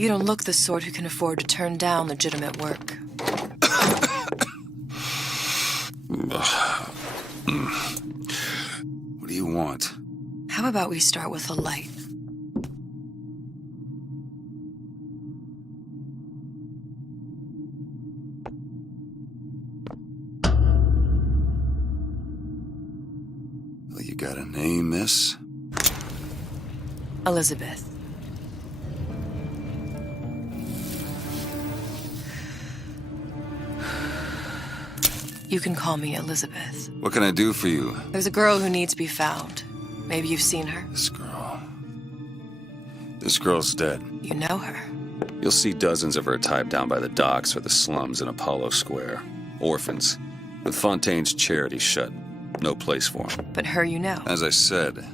You don't look the sort who can afford to turn down legitimate work. What do you want? How about we start with a light? Well, you got a name, miss? Elizabeth. You can call me Elizabeth. What can I do for you? There's a girl who needs to be found. Maybe you've seen her. This girl's dead. You know her. You'll see dozens of her tied down by the docks or the slums in Apollo Square. Orphans. With Fontaine's charity shut. No place for them. But her you know. As I said,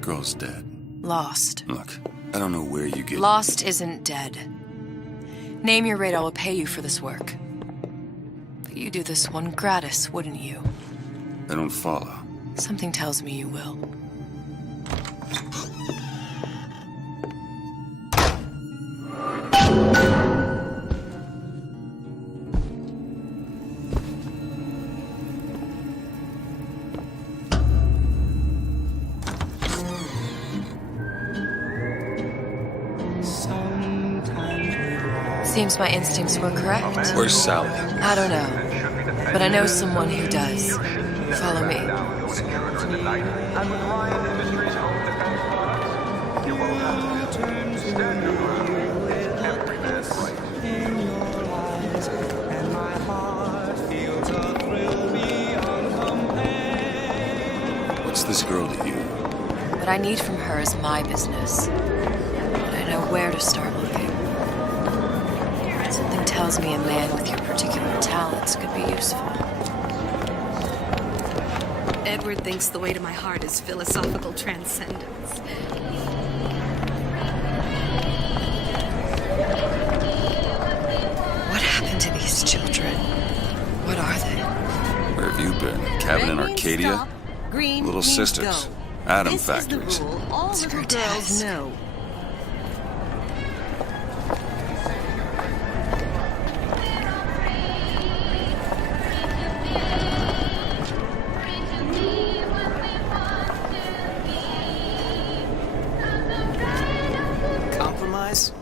girl's dead. Lost. Look, I don't know where you get... Lost isn't dead. Name your rate, I will pay you for this work. But you do this one gratis, wouldn't you? I don't follow. Something tells me you will. Seems my instincts were correct. Where's Sally? I don't know, but I know someone who does. Follow me. What's this girl to you? What I need from her is my business. But I know where to start looking. Something tells me a man with your particular talents could be useful. Edward thinks the way to my heart is philosophical transcendence. What happened to these children? What are they? Where have you been? Cabin in Arcadia? Stop. Green Little means sisters. go. Atom This factories. is the rule. All It's little grotesque. girls know. Compromise?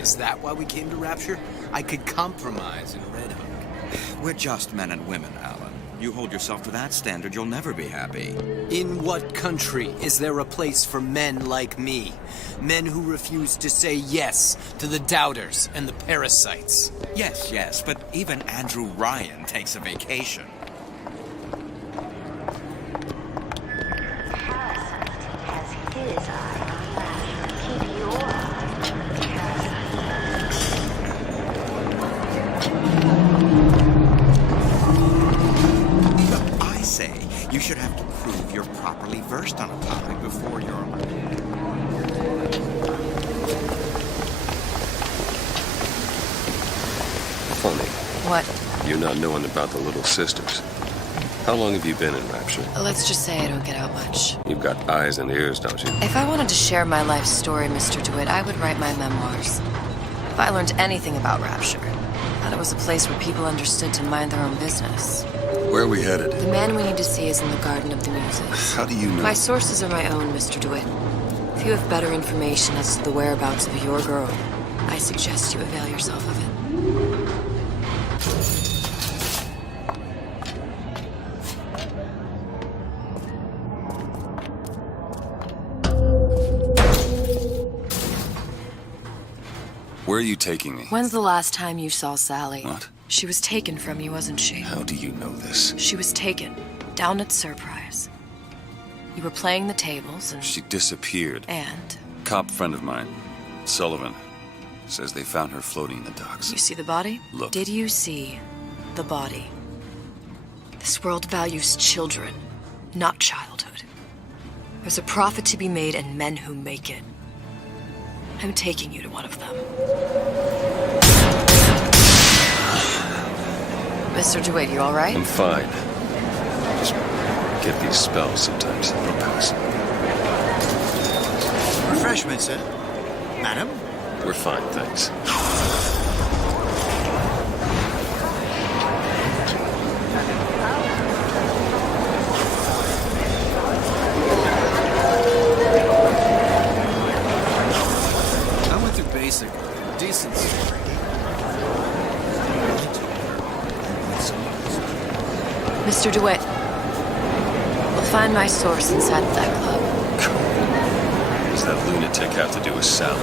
Is that why we came to Rapture? I could compromise in Red Hook. We're just men and women, Alan. You hold yourself to that standard, you'll never be happy. In what country is there a place for men like me? Men who refuse to say yes to the doubters and the parasites. Yes, but even Andrew Ryan takes a vacation. I say you should have to prove you're properly versed on a topic before you're... Funny. What? You're not knowing about the Little Sisters. How long have you been in Rapture? Let's just say I don't get out much. You've got eyes and ears, don't you? If I wanted to share my life story, Mr. DeWitt, I would write my memoirs. If I learned anything about Rapture, that it was a place where people understood to mind their own business. Where are we headed? The man we need to see is in the Garden of the Muses. How do you know? My sources are my own, Mr. DeWitt. If you have better information as to the whereabouts of your girl, I suggest you avail yourself of it. Where are you taking me? When's the last time you saw Sally? What? She was taken from you, wasn't she? How do you know this? She was taken, down at Surprise. You were playing the tables and... She disappeared. And? Cop friend of mine, Sullivan, says they found her floating in the docks. You see the body? Look. Did you see the body? This world values children, not childhood. There's a profit to be made and men who make it. I'm taking you to one of them. Mr. DeWitt, you all right? I'm fine. Just get these spells sometimes. They'll pass. Refreshment, sir. Madam? We're fine, thanks. I went through basic. Decent story. Mr. DeWitt, we'll find my source inside of that club. What does that lunatic have to do with Sally?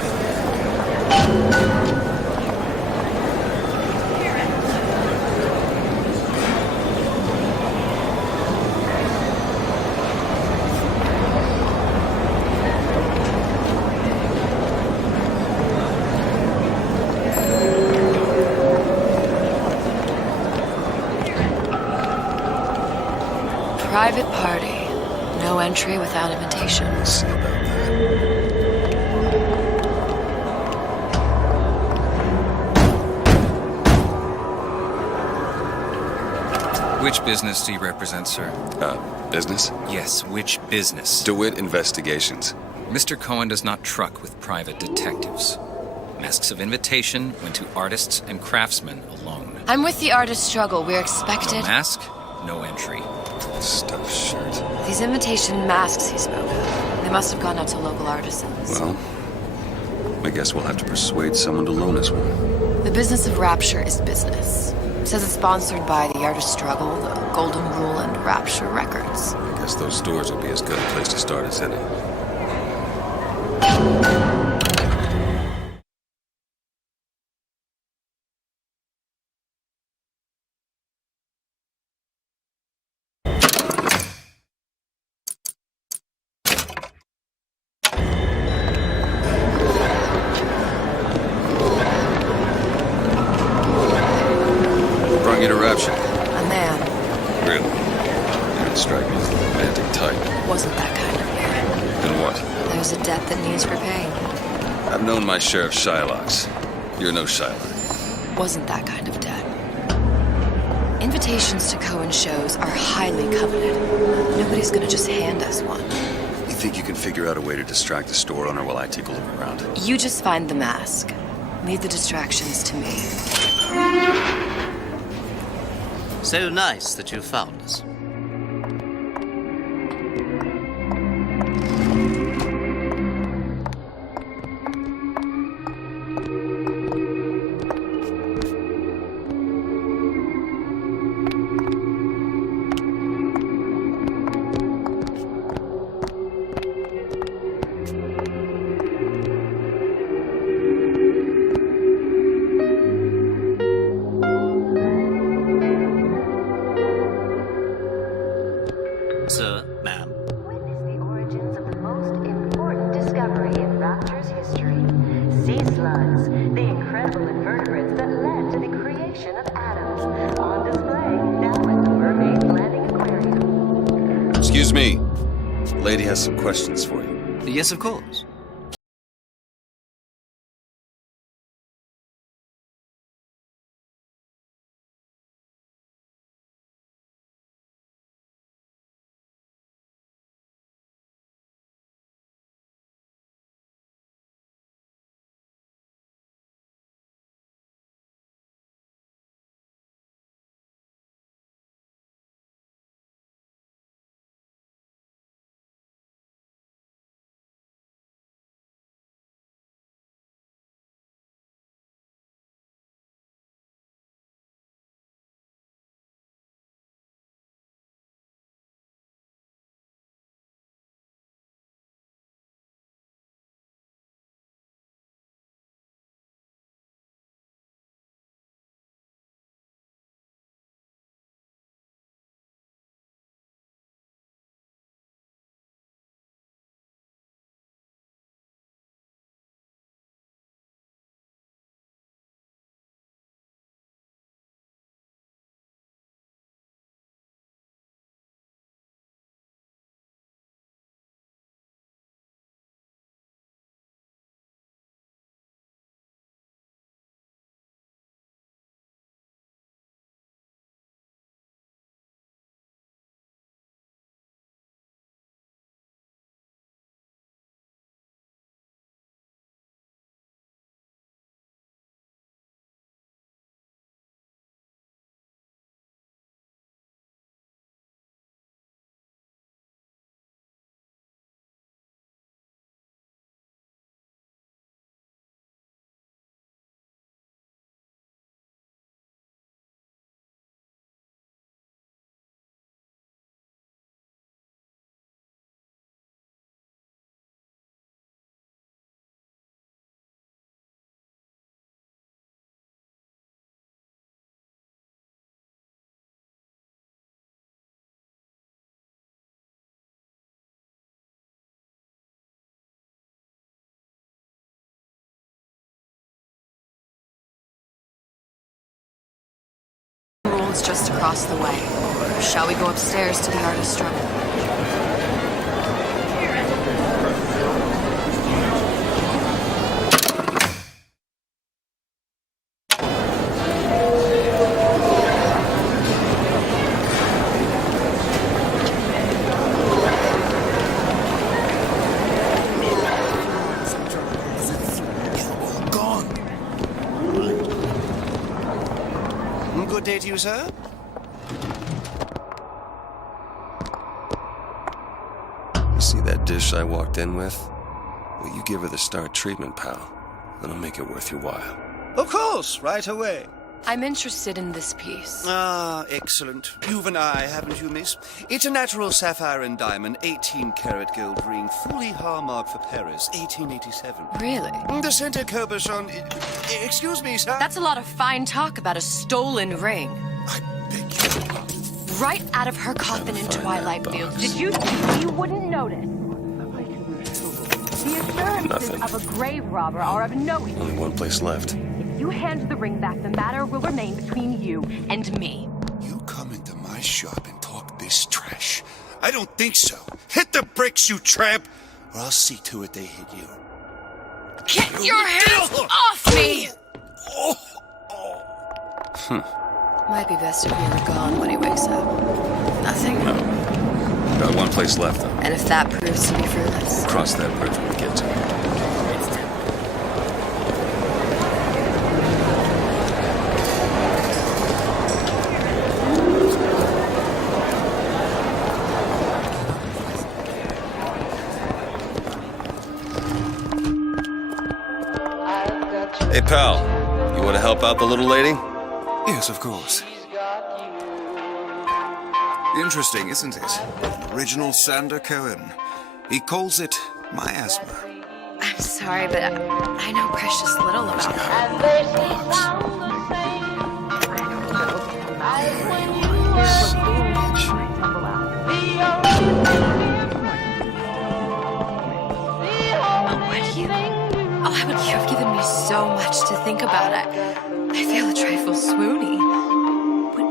Private party. No entry without invitation. We'll see about that. Which business do you represent, sir? Business? Yes, which business? DeWitt Investigations. Mr. Cohen does not truck with private detectives. Masks of invitation went to artists and craftsmen alone. I'm with the artist struggle. We're No expected. mask, no entry. Stuffed shirt. These invitation masks he spoke of. They must have gone out to local artisans. Well, I guess we'll have to persuade someone to loan us one. The business of Rapture is business. It says it's sponsored by the Artist Struggle, the Golden Rule, and Rapture Records. I guess those stores will be as good a place to start as any. Who brung you to Rapture? A man Really? You didn't strike me as the romantic type. wasn't that kind of man. Then what? There's a debt that needs repaying. I've known my share of Shylocks. You're no Shylock. Wasn't that kind of debt. Invitations to Cohen shows are highly coveted. Nobody's gonna just hand us one. You think you can figure out a way to distract the store owner while I take a look around? You just find the mask. Leave the distractions to me. So nice that you found us. Sir, ma'am. Witness the origins of the most important discovery in Rapture's history. Sea slugs, the incredible invertebrates that led to the creation of atoms. On display now at the Mermaid Landing Aquarium. Excuse me. Lady has some questions for you. Yes, of course. Cohen's just across the way. Shall we go upstairs to the artist's room? Good day to you, sir. You see that dish I walked in with? Well, you give her the Star treatment, pal. That'll make it worth your while. Of course, right away. I'm interested in this piece. Ah, excellent. You've an eye, haven't you, miss? It's a natural sapphire and diamond, 18-karat gold ring, fully hallmarked for Paris, 1887. Really? The center cabochon... Excuse me, sir? That's a lot of fine talk about a stolen ring. I beg your pardon. Right out of her coffin in Find that Twilight box. Fields. Did you think you wouldn't notice? The assurances Nothing. of a grave robber are of no use. Only one place left. If you hand the ring back, the matter will remain between you and me. You come into my shop and talk this trash? I don't think so. Hit the bricks, you tramp, or I'll see to it they hit you. Get your hands off me! Might be best if we were gone when he wakes up. Nothing? No. Got one place left, though. And if that proves to be fruitless? Cross that bridge when we get to it. Hey, pal. You want to help out the little lady? Yes, of course. Interesting, isn't it? Original Sander Cohen. He calls it miasma. I'm sorry, but I know precious little about that. Oh, you have given me so much to think about. I feel a trifle swoony.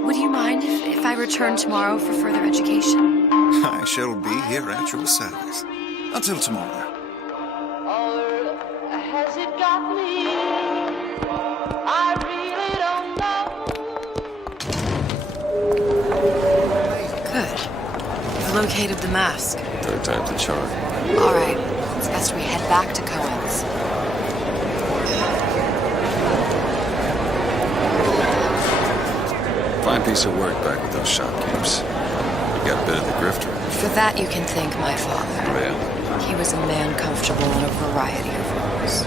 Would you mind if I return tomorrow for further education? I shall be here at your service. Until tomorrow. Has it got me? I really don't know. Good. You've located the mask. Third time's the charm. All right. It's best we head back to Cohen's. Fine piece of work back with those shopkeepers. You got a bit of the grifter. For that you can thank my father. Really? He was a man comfortable in a variety of roles.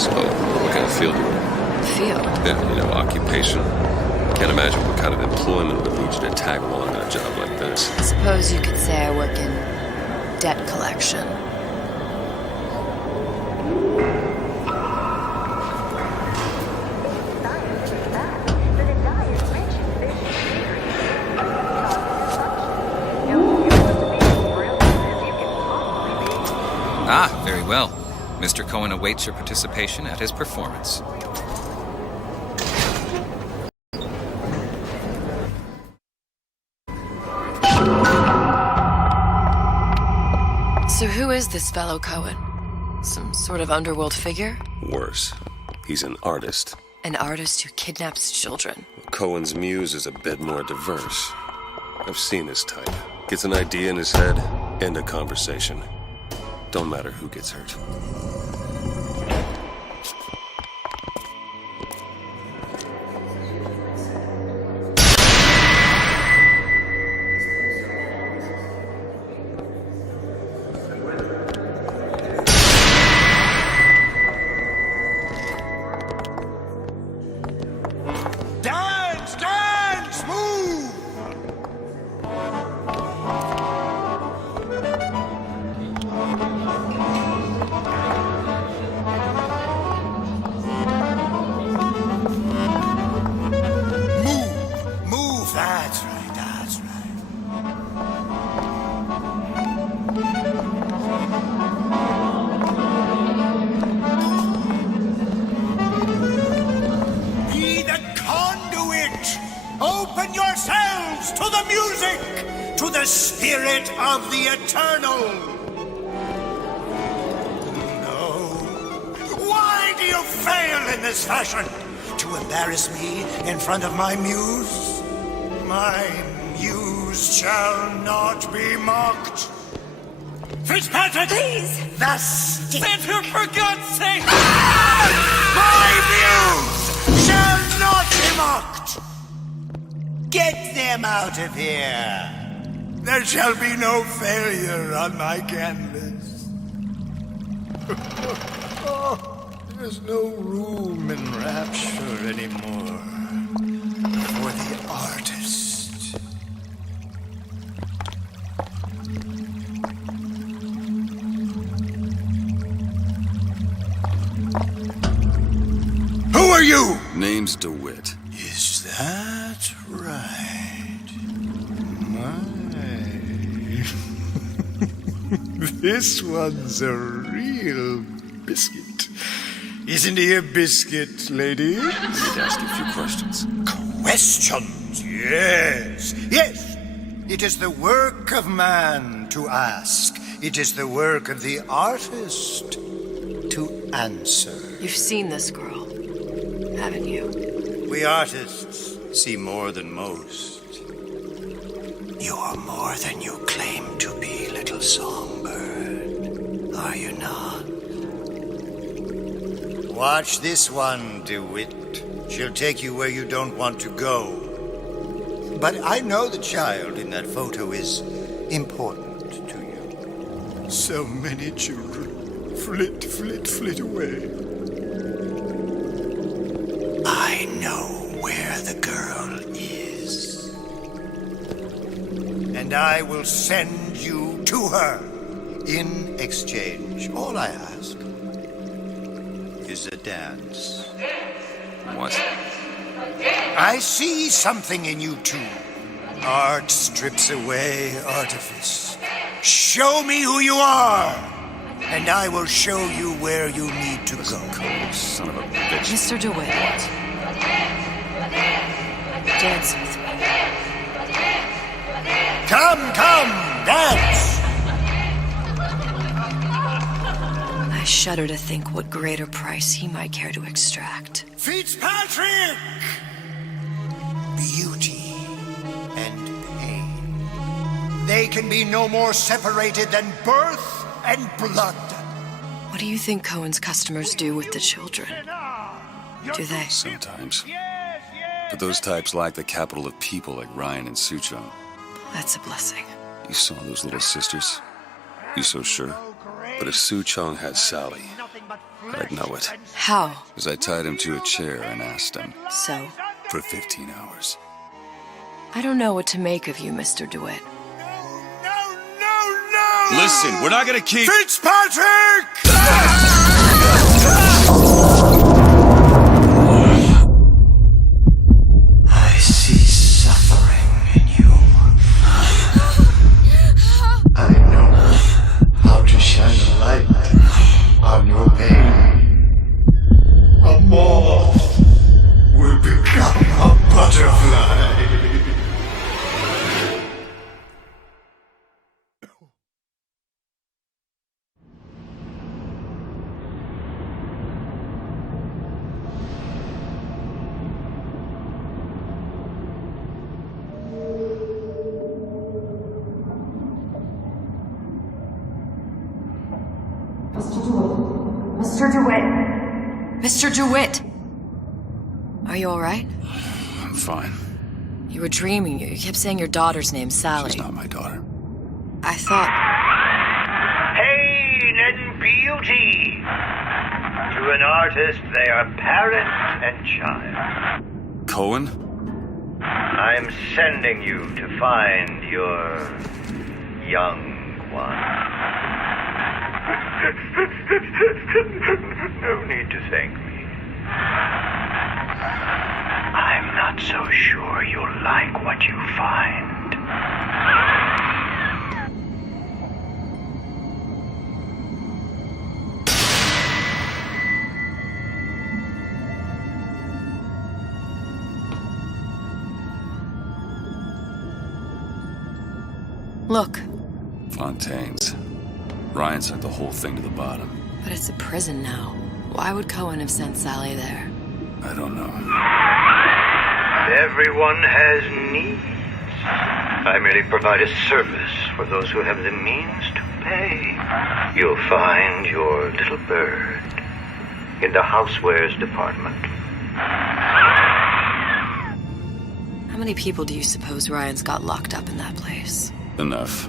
So, what kind of field you in? Field. Yeah, occupation. Can't imagine what kind of employment would lead you to tag along on a job like this. I suppose you could say I work in debt collection. Ah, very well. Mr. Cohen awaits your participation at his performance. So who is this fellow Cohen? Some sort of underworld figure? Worse, he's an artist. An artist who kidnaps children. Cohen's muse is a bit more diverse. I've seen his type. Gets an idea in his head, end a conversation. Don't matter who gets hurt. Dance, dance, move! conduit! Open yourselves to the music! To the spirit of the eternal! No. Why do you fail in this fashion? To embarrass me in front of my muse? My muse shall not be mocked. Fitzpatrick! Please! Thus... Save her, for God's sake! My muse shall not be mocked! Get them out of here! There shall be no failure on my canvas. There's no room in rapture anymore for the artist. Who are you? Name's DeWitt. Is that right? My. This one's a real biscuit. Isn't he a biscuit, lady? I need to ask you a few questions. Questions? Yes. Yes. It is the work of man to ask. It is the work of the artist to answer. You've seen this girl, haven't you? We artists see more than most. You are more than you claim to be, little songbird. Are you not? Watch this one, DeWitt. She'll take you where you don't want to go. But I know the child in that photo is important to you. So many children flit, flit, flit away. I know where the girl is. And I will send you to her. In exchange, all I ask is a dance. What? I see something in you two. Art strips away artifice. Show me who you are, and I will show you where you need to go. Cold son of a bitch. Mr. DeWitt. Dance with me. Come, dance! I shudder to think what greater price he might care to extract. Fitzpatrick! Beauty and pain. They can be no more separated than birth and blood. What do you think Cohen's customers do with the children? Do they? Sometimes. But those types lack the capital of people like Ryan and Suchong. That's a blessing. You saw those little sisters? You so sure? But if Suchong had Sally, I'd know it. How? Because I tied him to a chair and asked him. So? For 15 hours. I don't know what to make of you, Mr. DeWitt. No! Listen, we're not gonna keep... Fitzpatrick! I see suffering in you. I know how to shine a light on your pain. A moth will become a butterfly. Mr. DeWitt! Mr. DeWitt! Are you alright? I'm fine. You were dreaming. You kept saying your daughter's name, Sally. She's not my daughter. I thought... Pain and beauty! To an artist, they are parent and child. Cohen? I'm sending you to find your young one. No need to thank me. I'm not so sure you'll like what you find. Look. Fontaine's. Ryan sent the whole thing to the bottom. But it's a prison now. Why would Cohen have sent Sally there? I don't know. Everyone has needs. I merely provide a service for those who have the means to pay. You'll find your little bird in the housewares department. How many people do you suppose Ryan's got locked up in that place? Enough.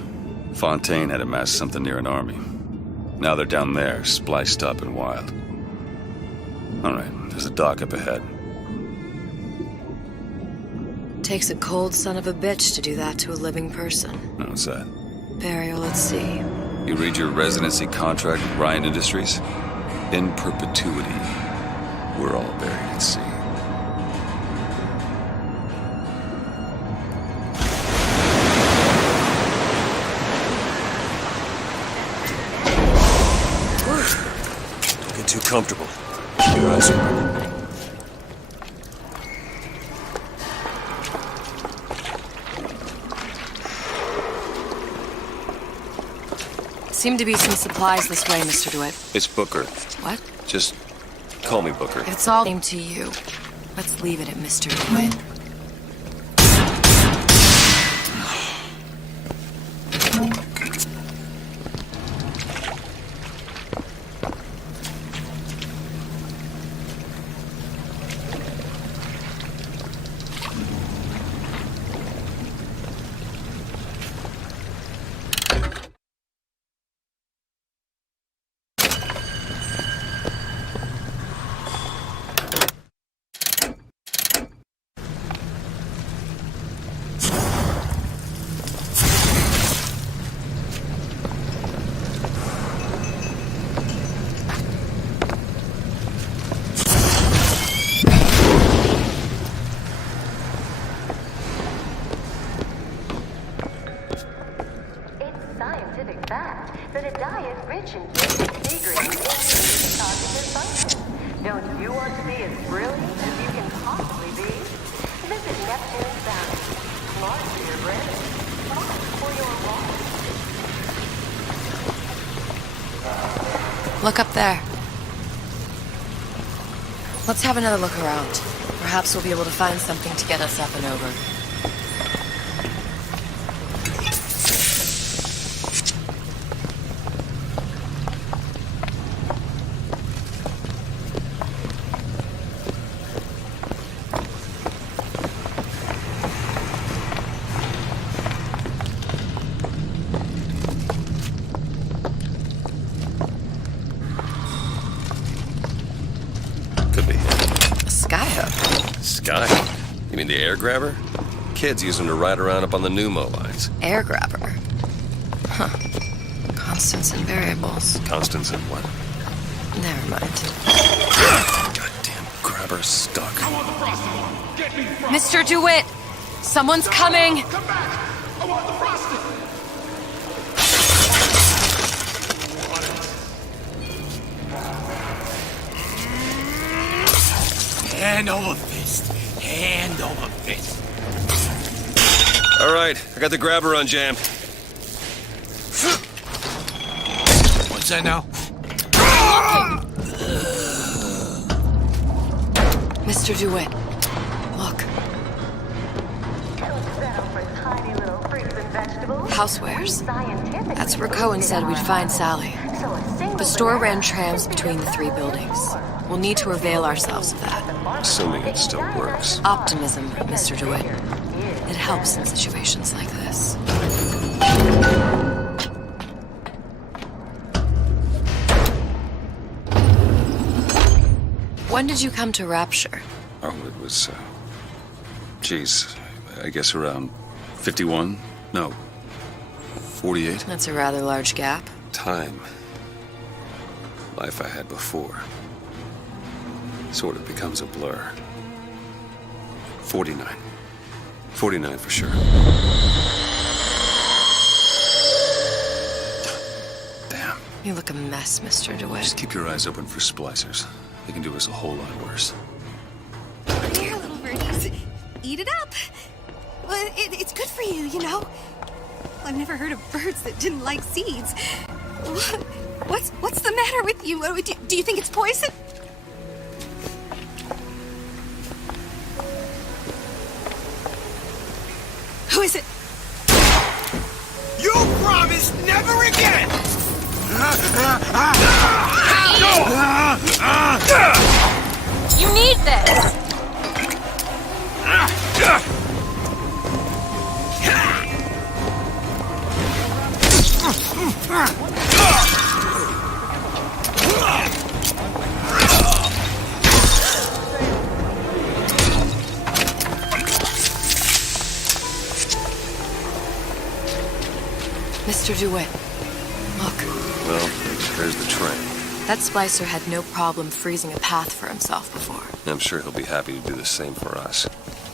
Fontaine had amassed something near an army. Now they're down there, spliced up and wild. All right, there's a dock up ahead. Takes a cold son of a bitch to do that to a living person. What's that? Burial, let's see. You read your residency contract with Ryan Industries? In perpetuity, we're all buried at sea. Don't get too comfortable. Keep your eyes open. Seem to be some supplies this way, Mr. DeWitt. It's Booker. What? Just call me Booker. If it's all aimed to you, let's leave it at Mr. DeWitt. Scientific fact that a diet rich in ingredients increases cognitive function. Don't you want to be as brilliant as you can possibly be? Visit Neptune's Bounty. Smart for your brain, smart for your wallet. Look up there. Let's have another look around. Perhaps we'll be able to find something to get us up and over. Sky? You mean the air grabber? Kids use them to ride around up on the pneumo lines. Air grabber? Huh. Constants and variables. Constants and what? Never mind. Goddamn grabber stuck. Mr. DeWitt! Someone's coming! Come back! I want the frosting! Hand over fist. Hand over fist. All right, I got the grabber unjammed. What's that now? Mr. DeWitt, look. Housewares. That's where Cohen said we'd find Sally. The store ran trams between the three buildings. We'll need to avail ourselves of that. Assuming it still works. Optimism, Mr. DeWitt. It helps in situations like this. When did you come to Rapture? Oh, it was, geez, I guess around 51? No, 48? That's a rather large gap. Time. Life I had before. Sort of becomes a blur. 49. 49 for sure. Damn. You look a mess, Mr. DeWitt. Just keep your eyes open for splicers. They can do us a whole lot worse. Here, little birdies. Eat it up. Well, it's good for you, you know. I've never heard of birds that didn't like seeds. What's the matter with you? Do you think it's poison? Who is it? You promised never again! You need this! Mr. DeWitt, look. Well, there's the train. That splicer had no problem freezing a path for himself before. I'm sure he'll be happy to do the same for us.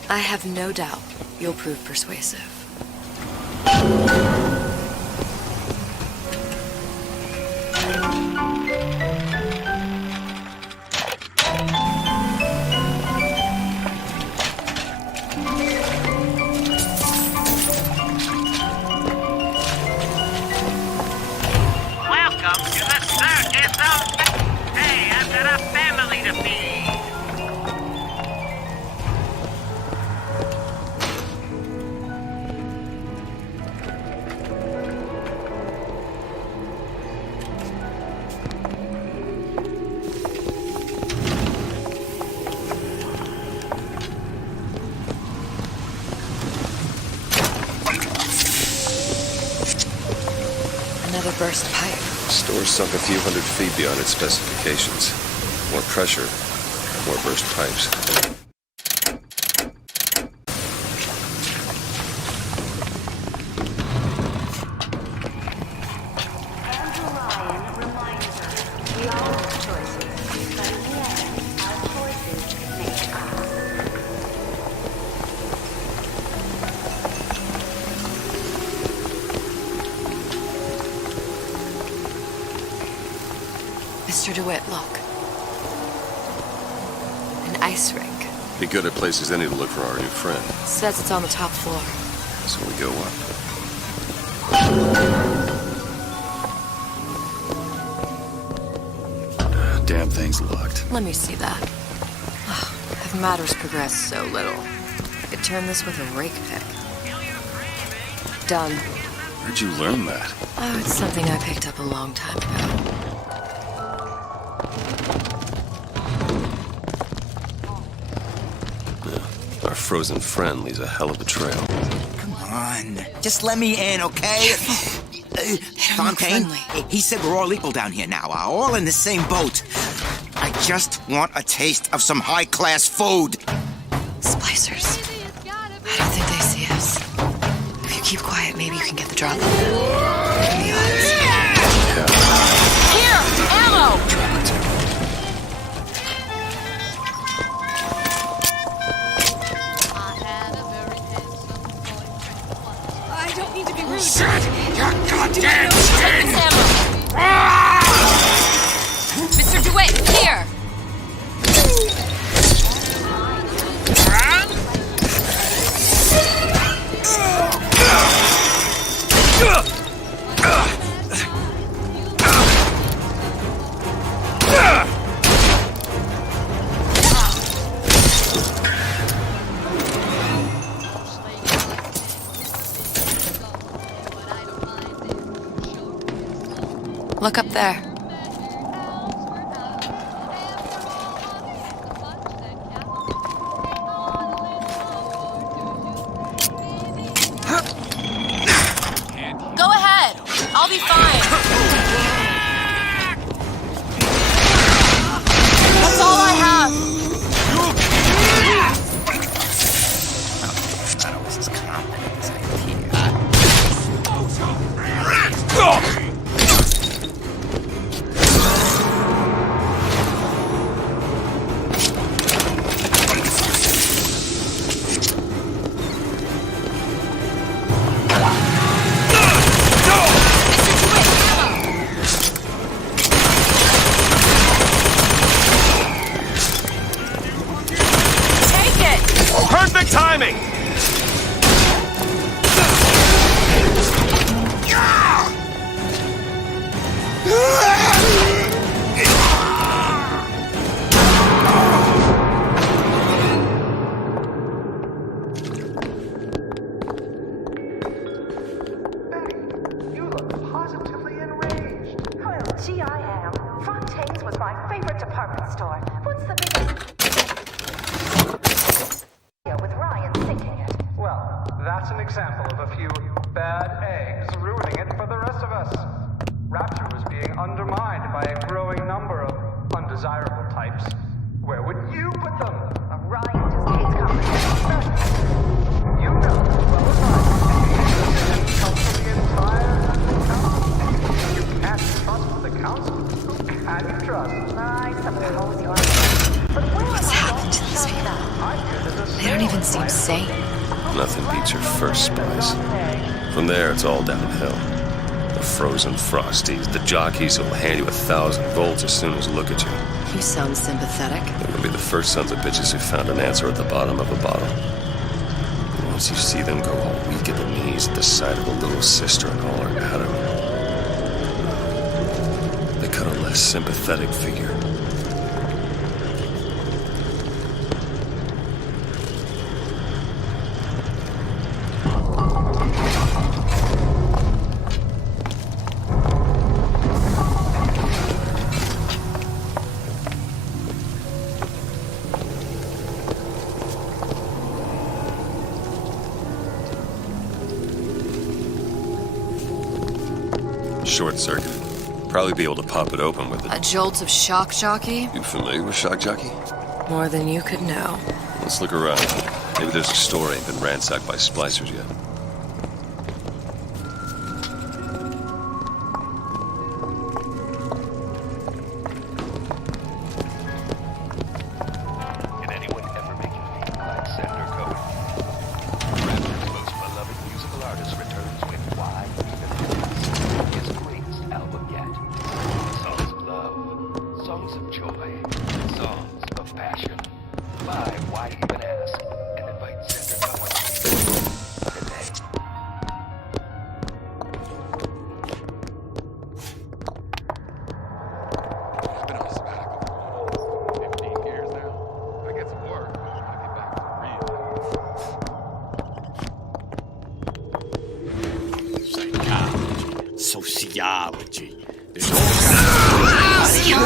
I have no doubt you'll prove persuasive. Welcome to the circus of... Hey, I've got a family to feed. Another burst pipe. The store's sunk a few hundred feet beyond its specifications. More pressure, more burst pipes. Mr. DeWitt, look. An ice rink. Be good at places any to look for our new friend. Says it's on the top floor. So we go up. Damn thing's locked. Let me see that. Have matters progressed so little? I could turn this with a rake pick. Done. Where'd you learn that? Oh, it's something I picked up a long time ago. Our frozen friend leaves a hell of a trail. Come on. Just let me in, okay? Fontaine, he said we're all equal down here now. All in the same boat. I just want a taste of some high-class food. Splicers. I don't think they see us. If you keep quiet, maybe you can get the drop on them. What are the odds? Here! Ammo! I don't mean to be rude. Shut your goddamn chin! Mr. DeWitt, here! Look up there. Go ahead. I'll be fine. That's all I have. I was as confident as I appear. Perfect timing! Well, gee, I am. Fontaine's was my favorite department store. What's the big... with Ryan sinking it? Well, that's an example of a few bad eggs ruining it for the rest of us. Rapture was being undermined by a growing number of undesirable types. Where would you put them? Ryan just hates competition. You know as well as I do. Come for the entire council. You can't trust the council. Who can you trust? I suppose you're right. But where What's happened to these people? They don't even seem sane. Nothing beats your first spies. From there, it's all downhill. The frozen frosties, the jockeys who'll hand you 1,000 volts as soon as they look at you. You sound sympathetic. They're gonna be the first sons of bitches who found an answer at the bottom of a bottle. Once you see them go all weak at the knees at the sight of a little sister and all her Adam, they cut a less sympathetic figure. Short circuit. Probably be able to pop it open with it. A jolt of shock jockey? You familiar with shock jockey? More than you could know. Let's look around. Maybe there's a store ain't been ransacked by splicers yet. Can anyone ever make you feel like Senator Cohen? Rapture's most beloved musical artist returns with Why Even Ask, his greatest album yet. Songs of love, songs of joy, songs of passion. Buy Why Even Ask and invite Senator Cohen today. I've been on a sabbatical for 15 years now. I get some work, but when I get back to real. Sociology. There's You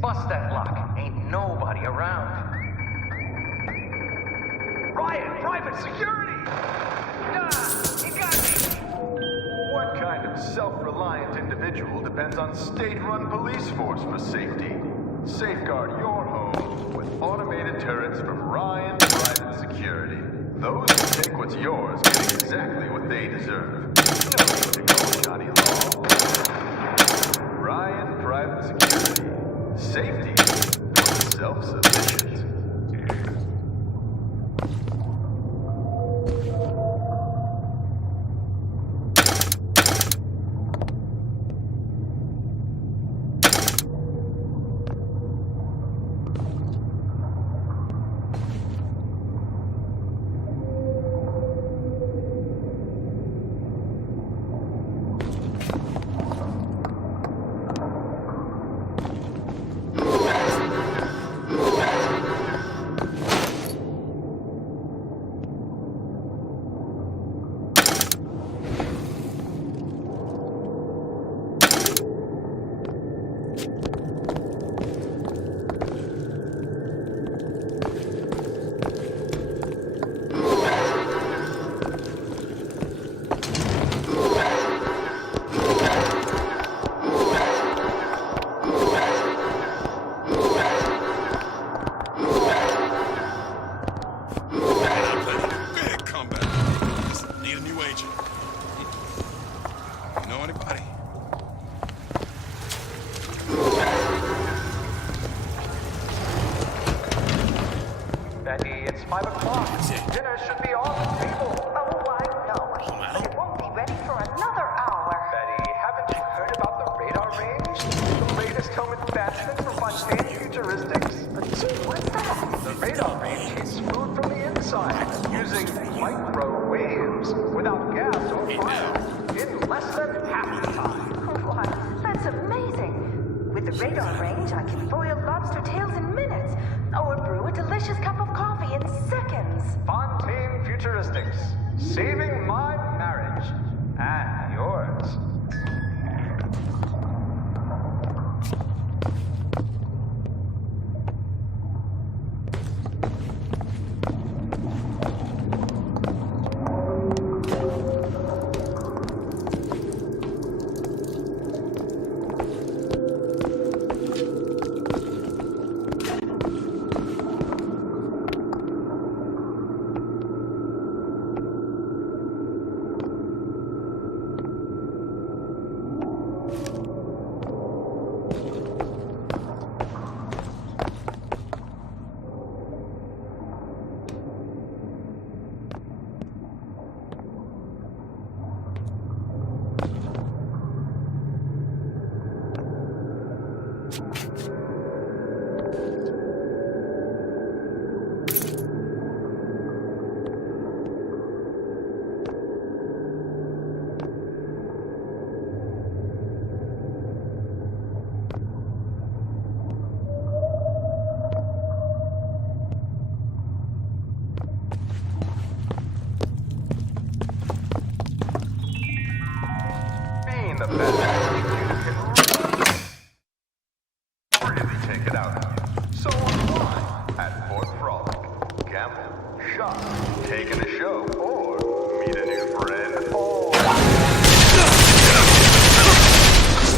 Bust that lock. Ain't nobody around. Ryan, private security! Ah, he got me! What kind of self-reliant individual depends on state-run police force for safety? Safeguard your home with automated turrets from Ryan Private Security. Those who take what's yours get exactly what they deserve. No need to call Johnny Law. Ryan Private Security. Safety for self-sufficient. 5 o'clock. Dinner should be on the table. Oh, I know. But it won't be ready for another hour. Betty, haven't you heard about the radar range? The latest home advancement for Fontaine Futuristics? Gee, what's that? The radar range heats food from the inside, using microwaves, without gas or fire, in less than half the time. Why, that's amazing. With the radar range, I can boil lobster tails in minutes, or brew a delicious cup of coffee in seconds. Fontaine Futuristics, saving my marriage and yours. The best can really take it out of you. So online at Fort Frolic. Gamble, shop, take in a show, or meet a new friend, or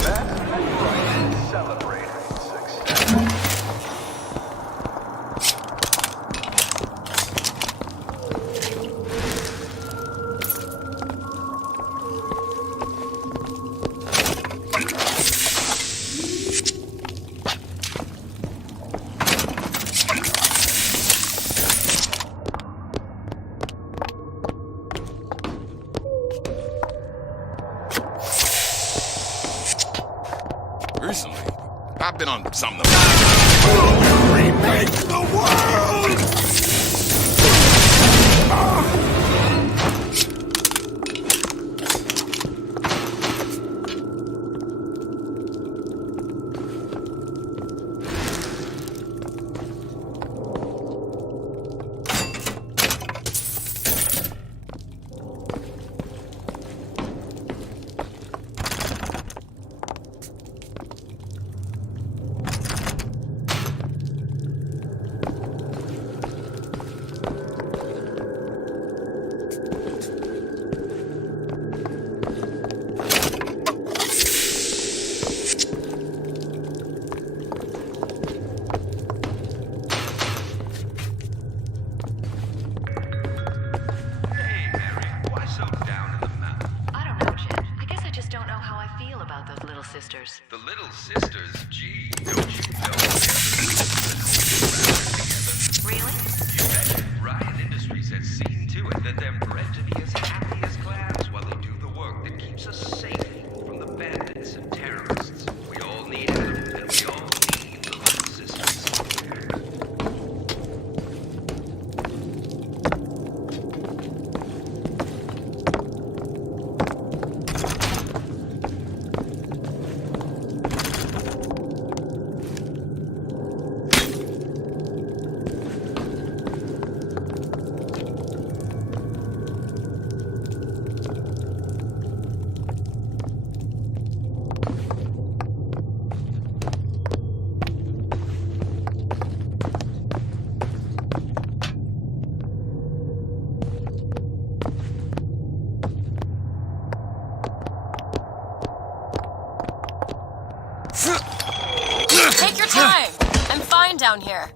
that's right, celebrate success. Recently, I've been on something about remake the world! Sisters. The Little Sisters? Gee, don't you know? Really? You bet. Riot Industries has seen to it that they're bred to be as happy as clams while they do the work that keeps us safe from the bandits and terrorists. We all need Adam, and we all need the Little Sisters. Take your time. I'm fine down here.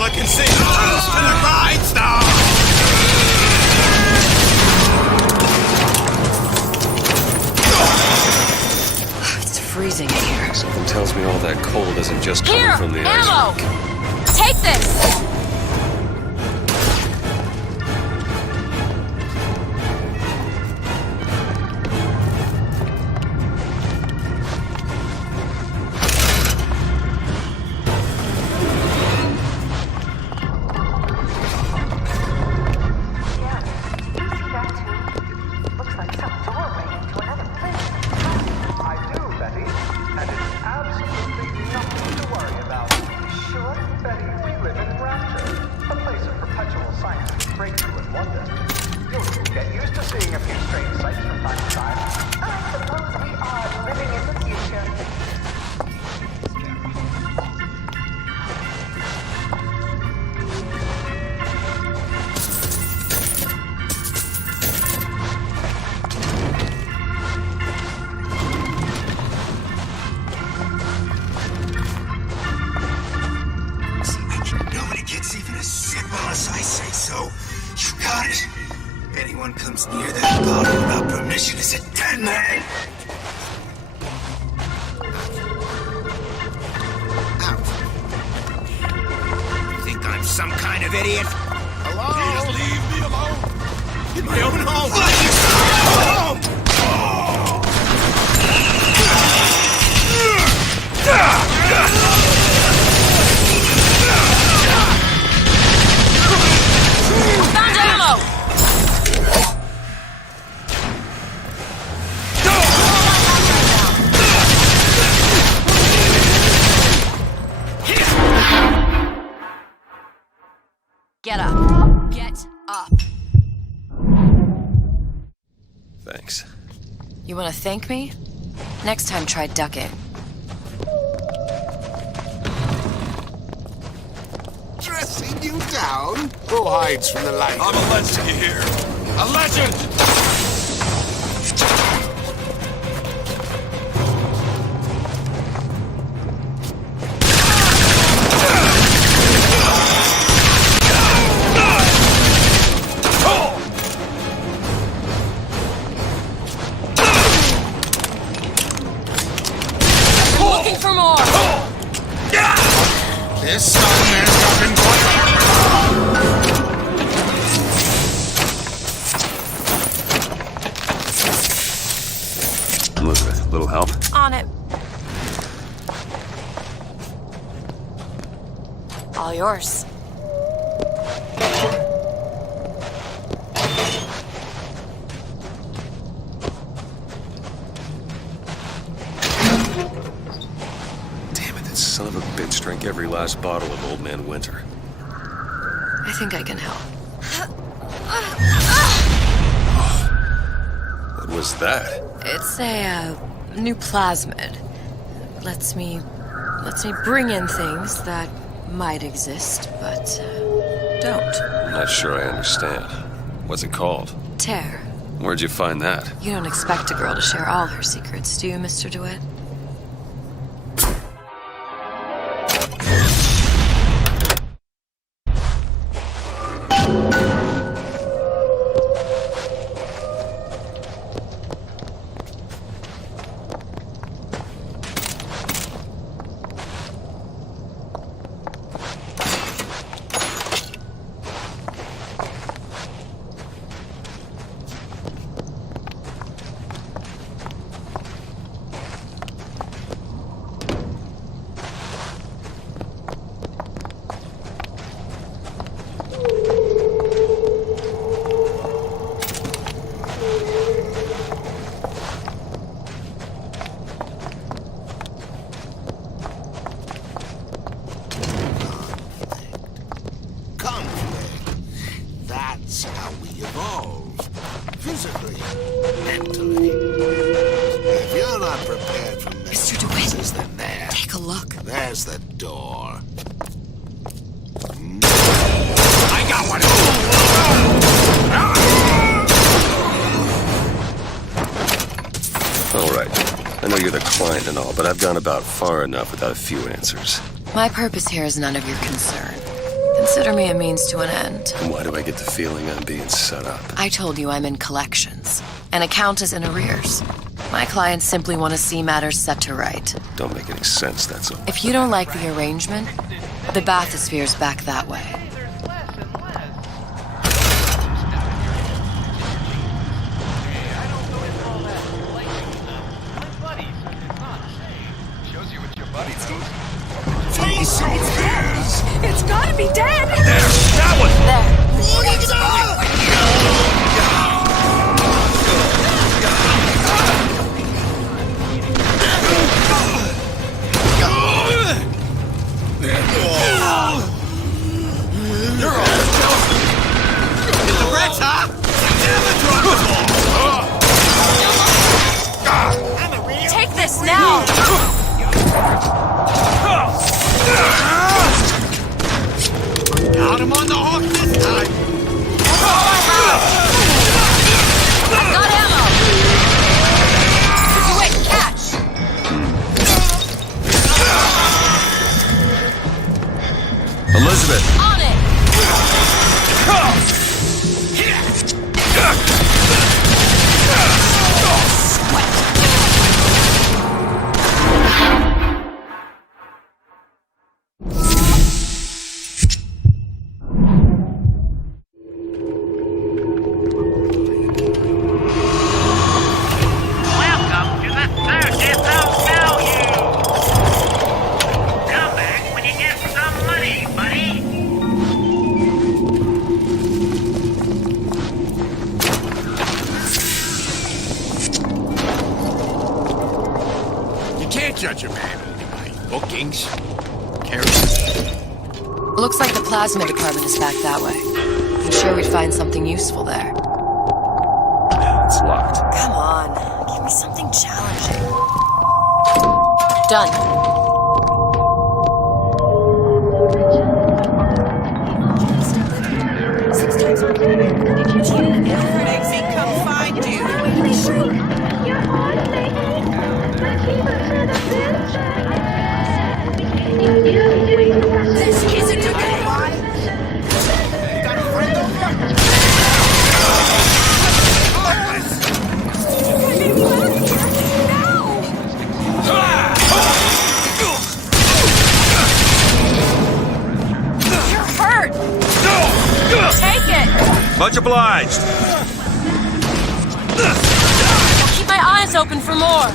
all I can see. For the ride, star! It's freezing in here. Something tells me all that cold isn't just coming from the ice. Ammo! Take this! Anyone comes near that bottle without permission is a dead man! Out. You think I'm some kind of idiot? Hello? Please leave me alone! In my own home! Found ammo! Get up. Get up. Thanks. You want to thank me? Next time, try ducking. Dressing you down? Who hides from the light? I'm a legend here. A legend! Looking for more! This nightmare's nothing Elizabeth, little help? On it. All yours. Damn it, that son of a bitch drank every last bottle of Old Man Winter. I think I can help. What was that? It's a new plasmid. Lets me bring in things that might exist, but don't. I'm not sure I understand. What's it called? Tear. Where'd you find that? You don't expect a girl to share all her secrets, do you, Mr. DeWitt? That's how we evolve. Physically, mentally. If you're not prepared for metamorphosis, then there. Take a look. There's the door. I got one! All right. I know you're the client and all, but I've gone about far enough without a few answers. My purpose here is none of your concern. Consider me a means to an end. And why do I get the feeling I'm being set up? I told you I'm in collections. An account is in arrears. My clients simply want to see matters set to right. Don't make any sense, that's all. If you don't like the arrangement, the bathysphere's back that way. It's gotta be dead! That one! You're all get the Rex, huh? Take this now! Got him on the hook this time. I've got ammo! Quick, catch! Elizabeth! On it! Welcome to the circus of value. Come back when you get some money, buddy. You can't judge a man only by bookings. Looks like the plasma department is back that way. I'm sure we'd find something useful there. It's locked. Come on, give me something challenging. Done. You're hurt! Take it! Much obliged. I'll keep my eyes open for more.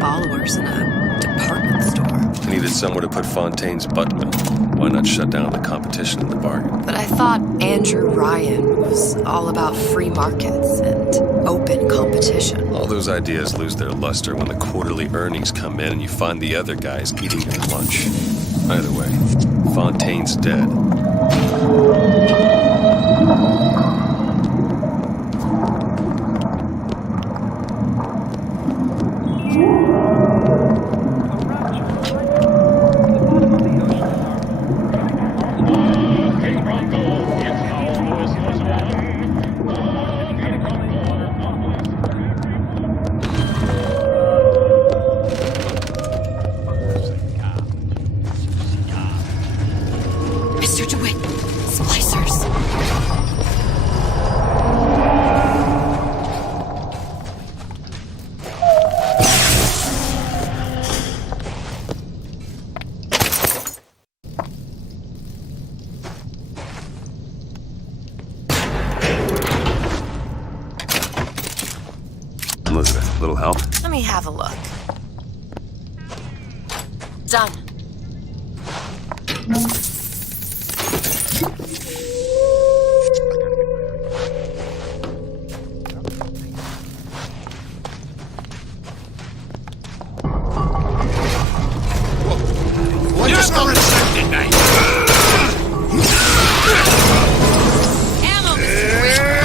Followers in a department store. Needed somewhere to put Fontaine's butt mill. Why not shut down the competition in the bargain? But I thought Andrew Ryan was all about free markets and open competition. All those ideas lose their luster when the quarterly earnings come in and you find the other guys eating their lunch. Either way, Fontaine's dead. Mr. DeWitt, splicers. Elizabeth, little help? Let me have a look. Done. Just a second, mate. Ammo, Mr. Wizard.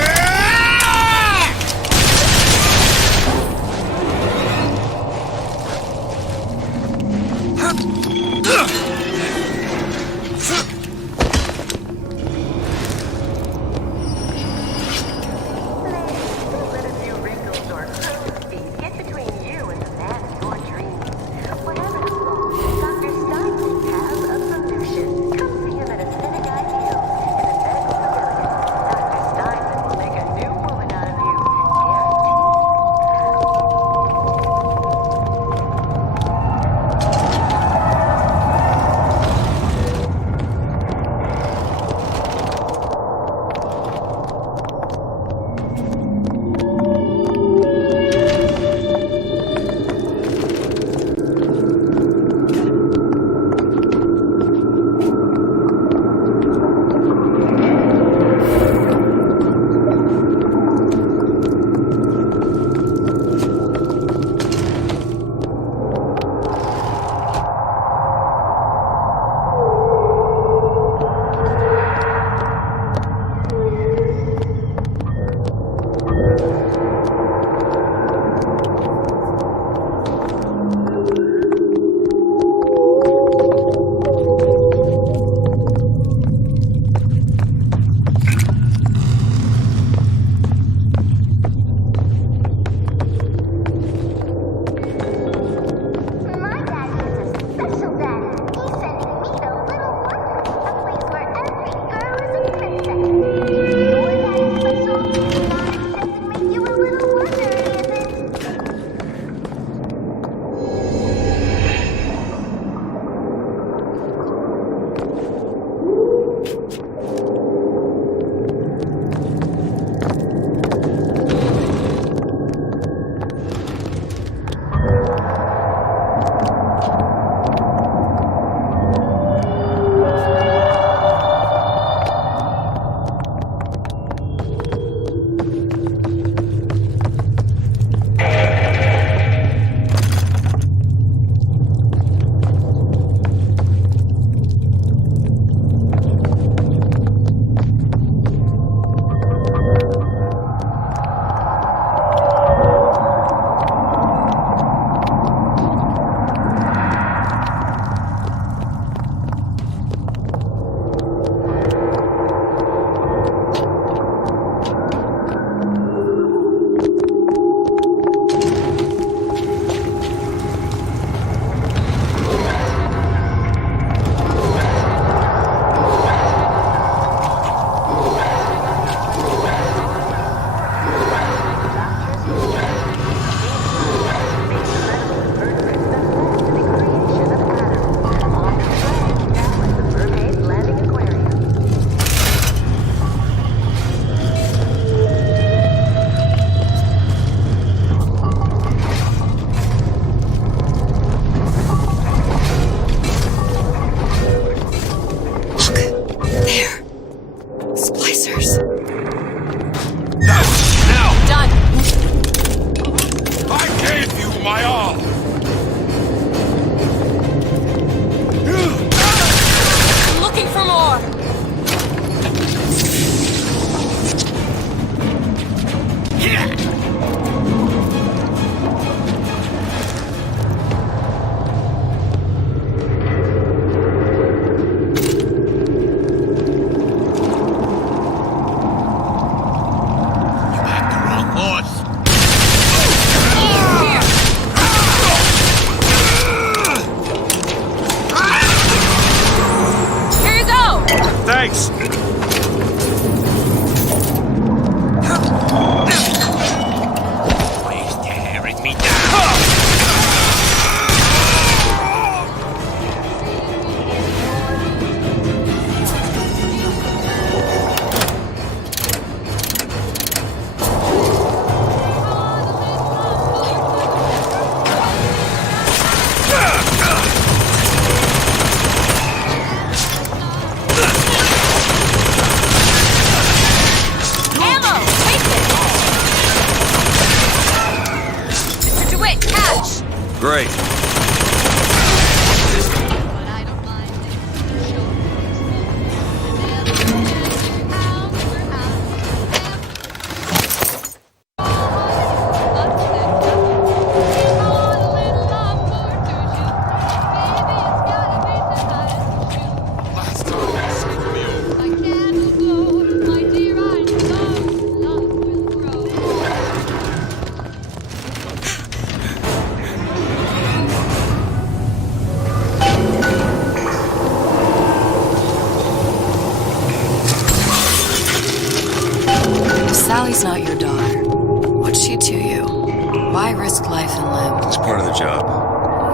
Sally's not your daughter. What's she to you? Why risk life and limb? It's part of the job.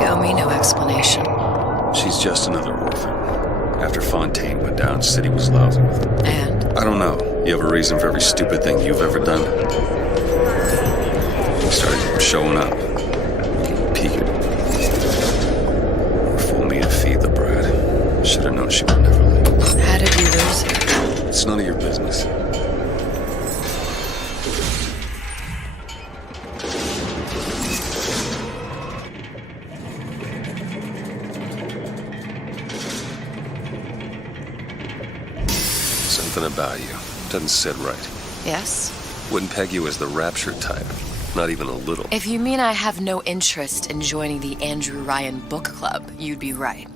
You owe me no explanation. She's just another orphan. After Fontaine went down, City was lousy with her. And? I don't know. You have a reason for every stupid thing you've ever done. You started showing up. Peeking. Fool me to feed the brat. Should have known she would never leave. How did you lose her? It's none of your business. Something about you doesn't sit right. Yes? Wouldn't peg you as the raptured type. Not even a little. If you mean I have no interest in joining the Andrew Ryan book club, you'd be right.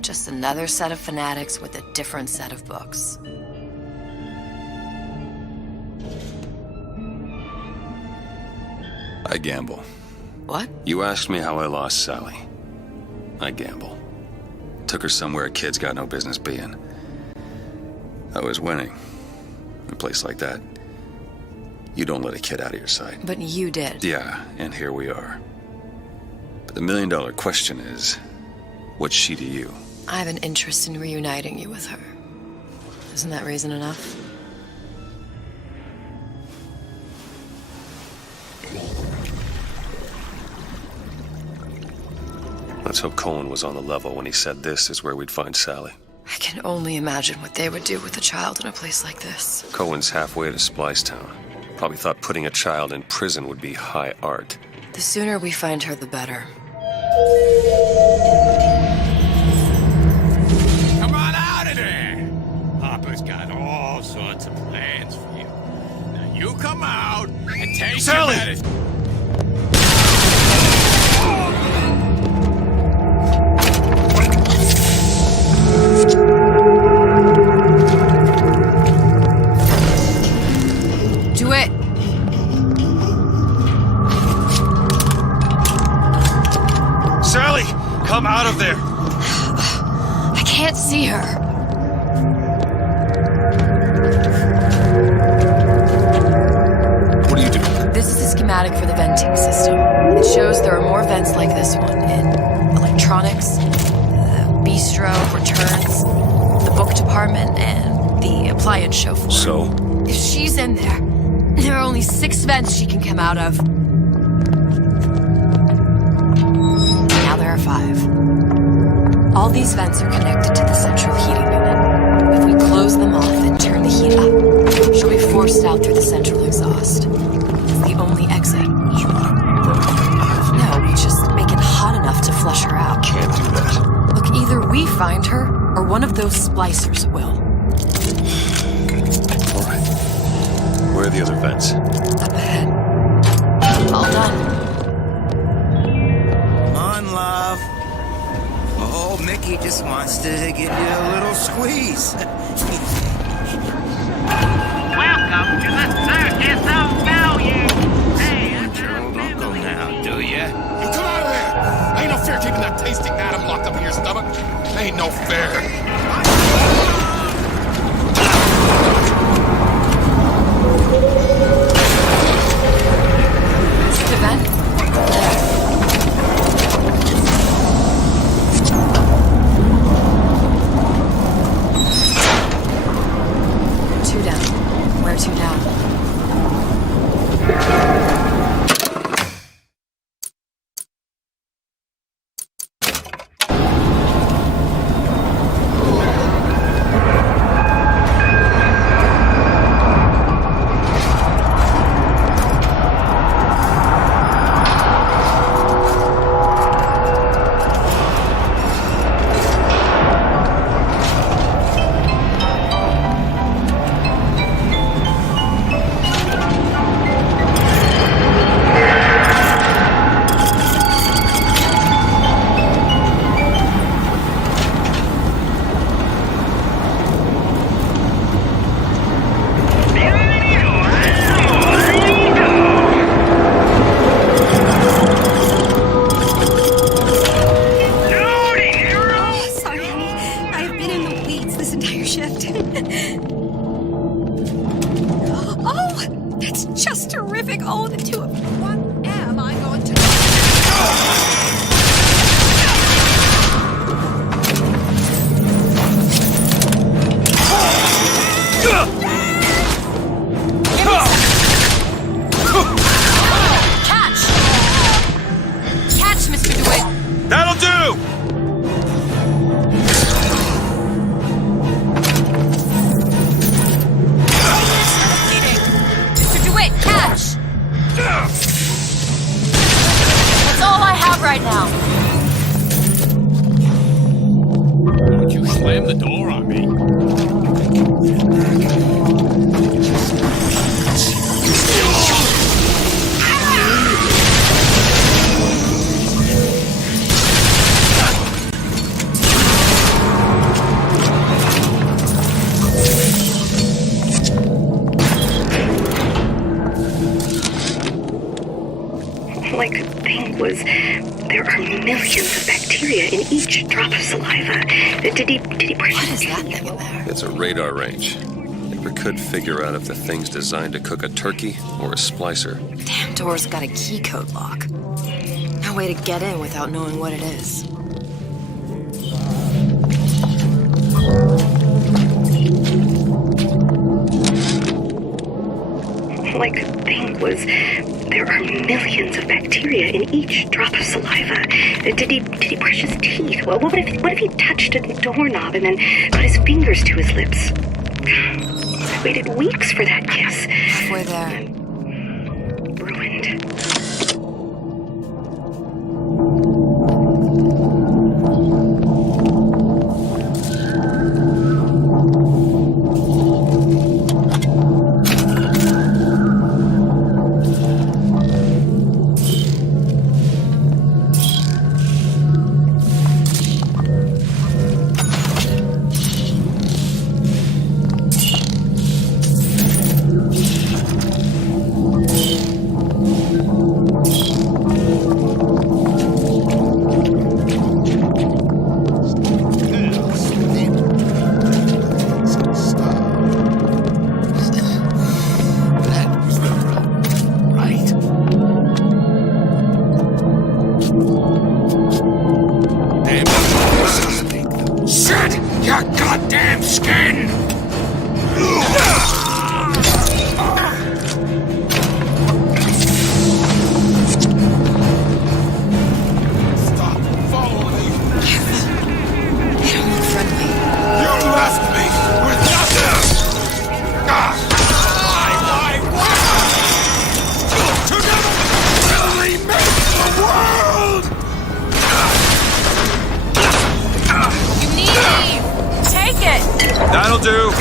Just another set of fanatics with a different set of books. I gamble. What? You asked me how I lost Sally. I gamble. Took her somewhere a kid's got no business being. I was winning. In a place like that, you don't let a kid out of your sight. But you did. Yeah, and here we are. But the million-dollar question is, what's she to you? I have an interest in reuniting you with her. Isn't that reason enough? Let's hope Cohen was on the level when he said this is where we'd find Sally. I can only imagine what they would do with a child in a place like this. Cohen's halfway to Splicetown. Probably thought putting a child in prison would be high art. The sooner we find her, the better. Come on out of there! Papa's got all sorts of plans for you. Now you come out and take Sally! your medicine. Do it! Sally! Come out of there! I can't see her. What are you doing? This is a schematic for the venting system. It shows there are more vents like this one in electronics, the bistro, returns, the book department, and the appliance show floor. So? If she's in there are only 6 vents she can come out of. Now there are 5. All these vents are connected to the central heating unit. If we close them off and turn the heat up, she'll be forced out through the central exhaust. It's the only exit. You want to burn her? No, we just make it hot enough to flush her out. Can't do that. Look, either we find her, or one of those splicers will. All right. Where are the other vents? Up ahead. All done. Come on, love. Oh, Mickey just wants to give you a little squeeze. Welcome to the circus of value. Hey, Gerald, don't go now, do ya? You come out of there! Ain't no fair keeping that tasting atom locked up in your stomach. Ain't no fair. The vent? Two down. Where to now? That'll do! Mr. DeWitt, catch! That's all I have right now. Don't you slam the door on me. All I could think was there are millions of bacteria in each drop of saliva. Did he break? What is that thing in there? It's a radar range. Never could figure out if the thing's designed to cook a turkey or a splicer. Damn door's got a key code lock. No way to get in without knowing what it is. All I could think was there are millions of bacteria in each drop of saliva. Did he brush his teeth? Well, what if he touched a doorknob and then put his fingers to his lips? I waited weeks for that kiss. Halfway there. Ruined. That'll do!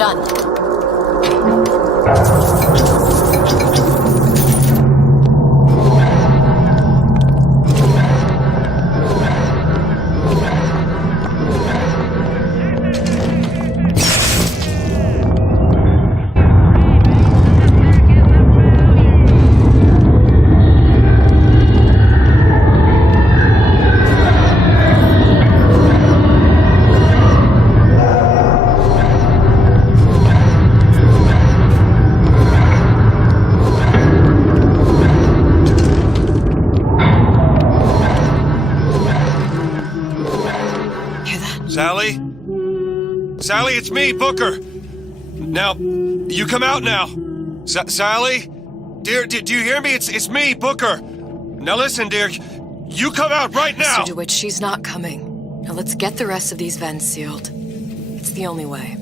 Done. Sally? Sally, it's me, Booker. Now, you come out now. Sally? Dear, do you hear me? It's me, Booker. Now listen, dear. You come out right now! Mr. DeWitt, she's not coming. Now let's get the rest of these vents sealed. It's the only way.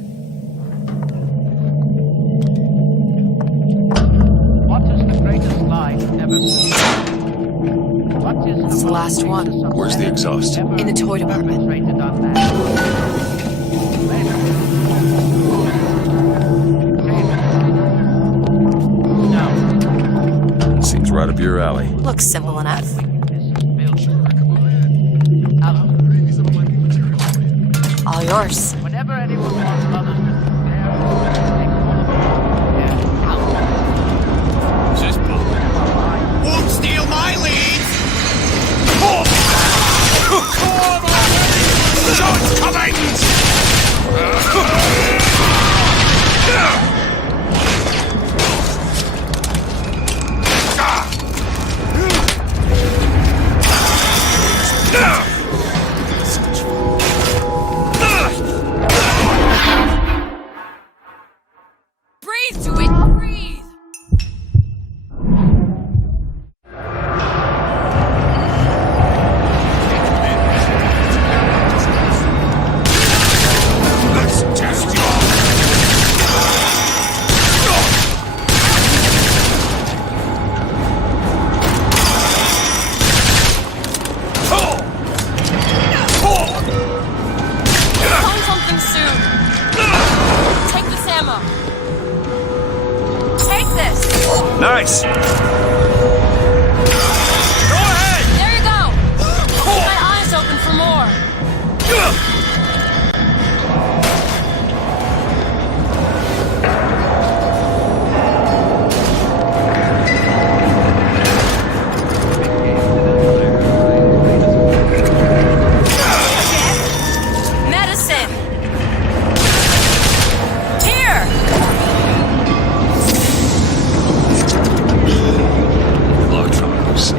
What is the greatest lie ever seen? It's the last one. Where's the exhaust? In the toy department. Seems right up your alley. Looks simple enough. All yours. Whenever anyone wants others to Just won't steal my leads! Shots coming! Breathe, DeWitt, breathe! Let's test you! Find something soon. Take this ammo. Take this. Nice! There you go. Keep my eyes open for more. Medicine. Here. Low trouble, see.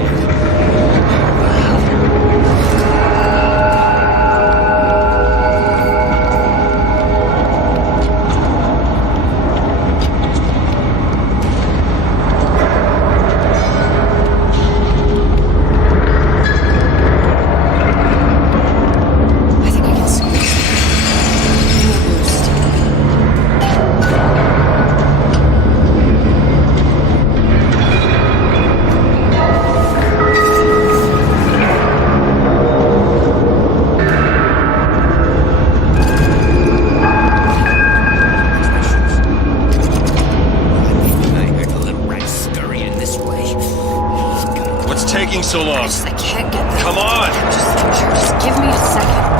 I think I can squeeze. Give me a boost. I heard the little rat scurrying this way. What's taking so long? I can't get this. Come on! Just give me a second.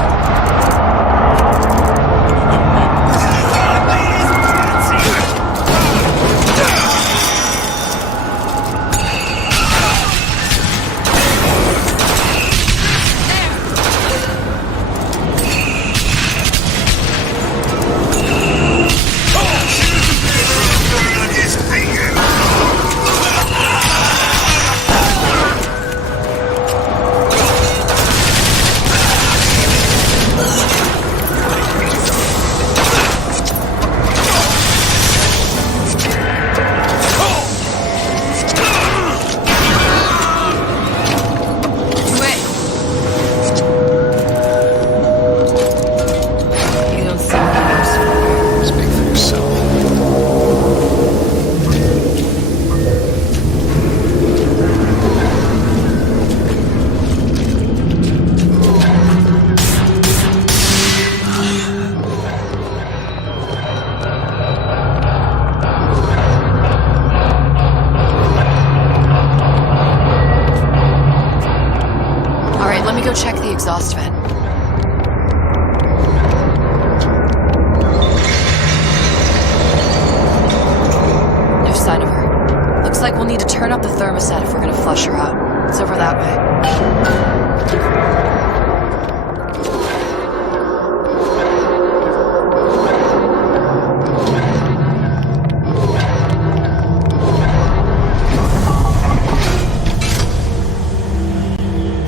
Turn up the thermostat if we're gonna flush her out. It's over that way.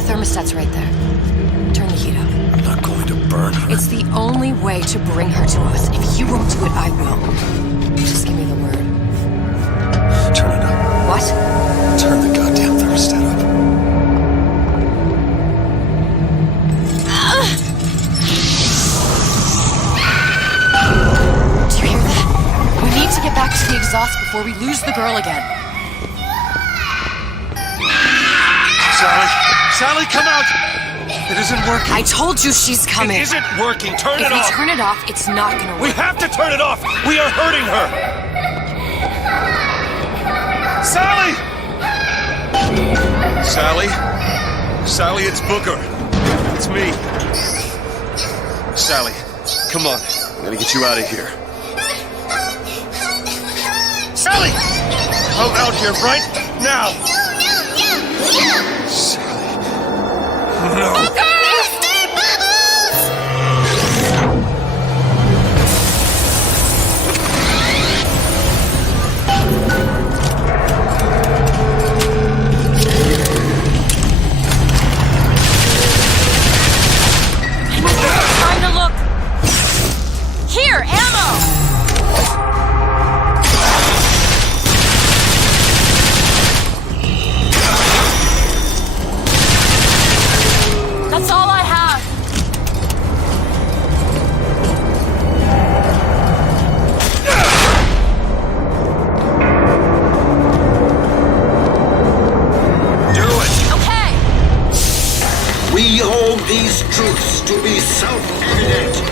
Thermostat's right there. Turn the heat up. I'm not going to burn her. It's the only way to bring her to us. If you won't do it, I will. Just give me the word. Turn it up. What? Turn the goddamn thermostat up. Do you hear that? We need to get back to the exhaust before we lose the girl again. Sally, come out! It isn't working. I told you she's coming. It isn't working. Turn it off. If we turn it off, it's not gonna work. We have to turn it off. We are hurting her. Sally! Sally, it's Booker. It's me. Sally, come on. I'm gonna get you out of here. Sally! Come out here right now. No. Time to look. Here, ammo. That's all I have. Do it. Okay. We hold these truths to be self-evident.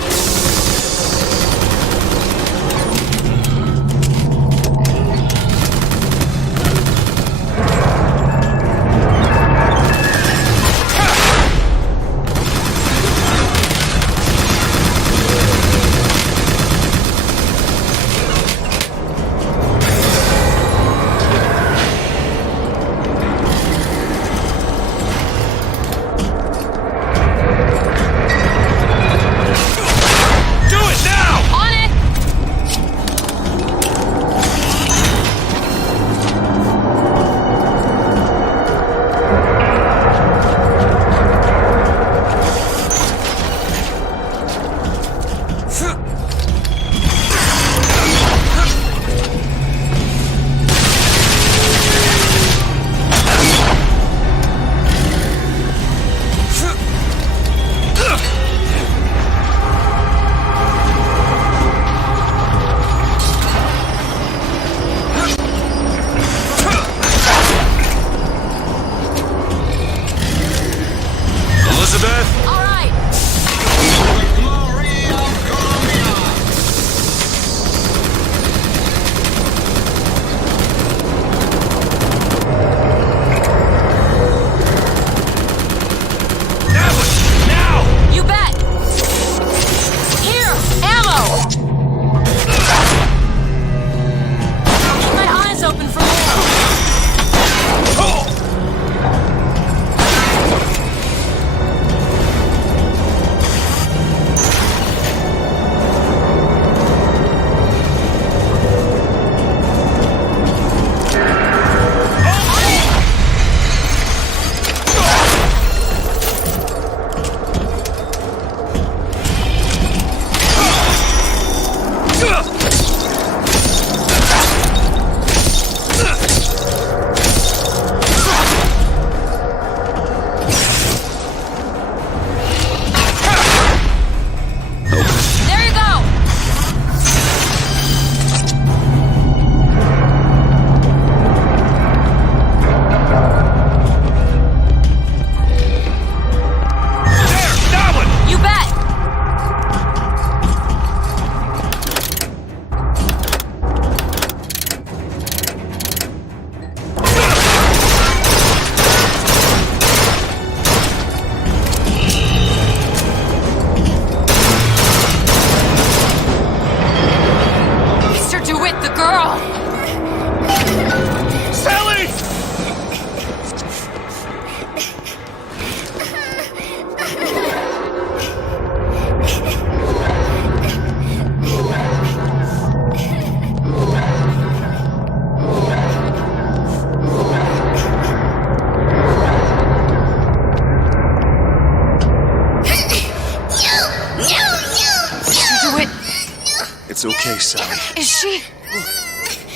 It's okay, Sally. Is she?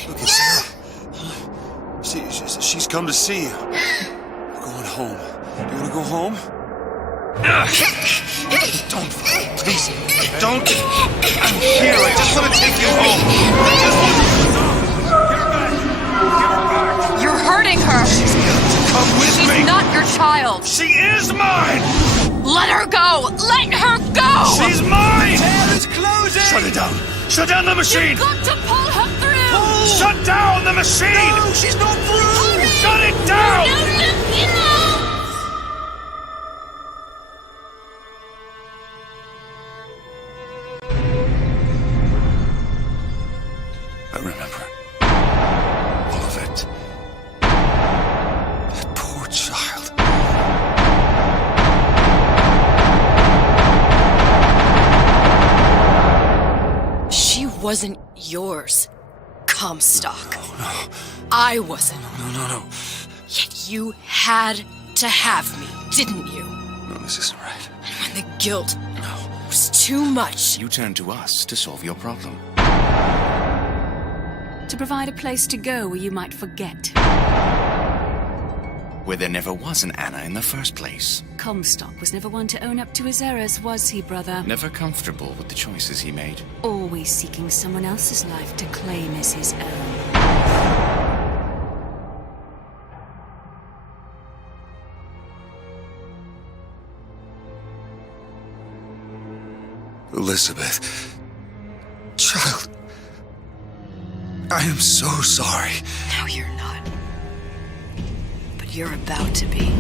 Look at Sarah. She's come to see you. We're going home. You wanna go home? Don't, please, don't. I'm here. I just want to take you home. You're hurting her. Come with me. She's not your child. She is mine. Let her go. Let her go. She's mine. Door is closing. Shut it down. Shut down the machine. You've got to pull her through. Pull. Shut down the machine. No, she's not through. Shut it down. I remember all of it. That poor child. She wasn't yours, Comstock. No. I wasn't. No. Yet you had to have me, didn't you? No, this isn't right. And when the guilt was too much, You turn to us to solve your problem. To provide a place to go where you might forget. Where there never was an Anna in the first place. Comstock was never one to own up to his errors, was he, brother? Never comfortable with the choices he made. Always seeking someone else's life to claim as his own. Elizabeth. Child. I am so sorry. no, you're not. But you're about to be.